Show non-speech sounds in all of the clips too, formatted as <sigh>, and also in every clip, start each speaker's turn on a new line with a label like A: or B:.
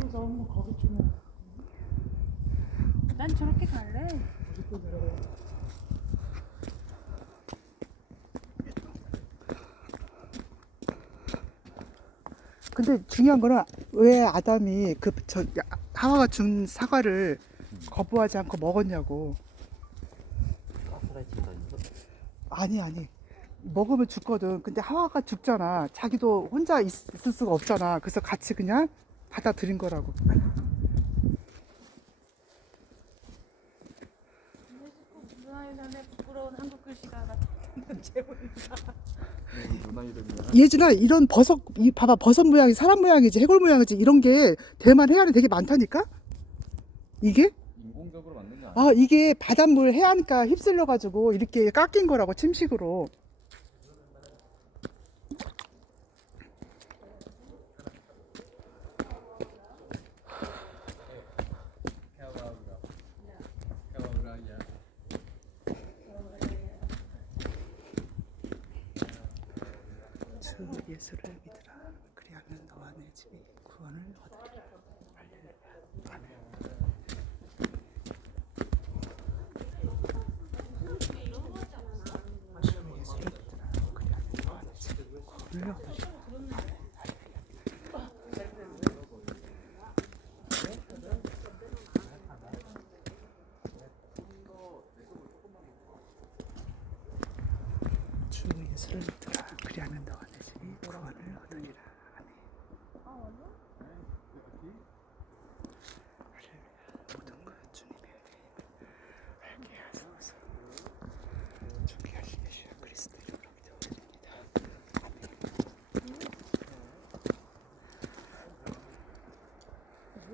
A: 가겠지 뭐. 난 저렇게 갈래.
B: 내려가.
C: 근데 중요한 거는 왜 아담이 그 저 하와가 준 사과를 거부하지 않고 먹었냐고. 아니 아니 먹으면 죽거든. 근데 하와가 죽잖아. 자기도 혼자 있, 있을 수가 없잖아. 그래서 같이 그냥 받아들인 거라고. <laughs> 예진아 이런 버섯 이 봐봐 버섯 모양이 사람 모양이지 해골 모양이지 이런 게 대만 해안에 되게 많다니까. 이게
D: 인공적으로 만든 게 아니야.
C: 아 이게 바닷물 해안가 휩쓸려 가지고 이렇게 깎인 거라고 침식으로. 주 예수를 믿으라 예수를 믿으라 그리하면 너와 내 집이 구원을 얻으리라 주 예수를 믿으라 그리하면 너와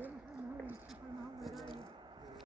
C: Get him home.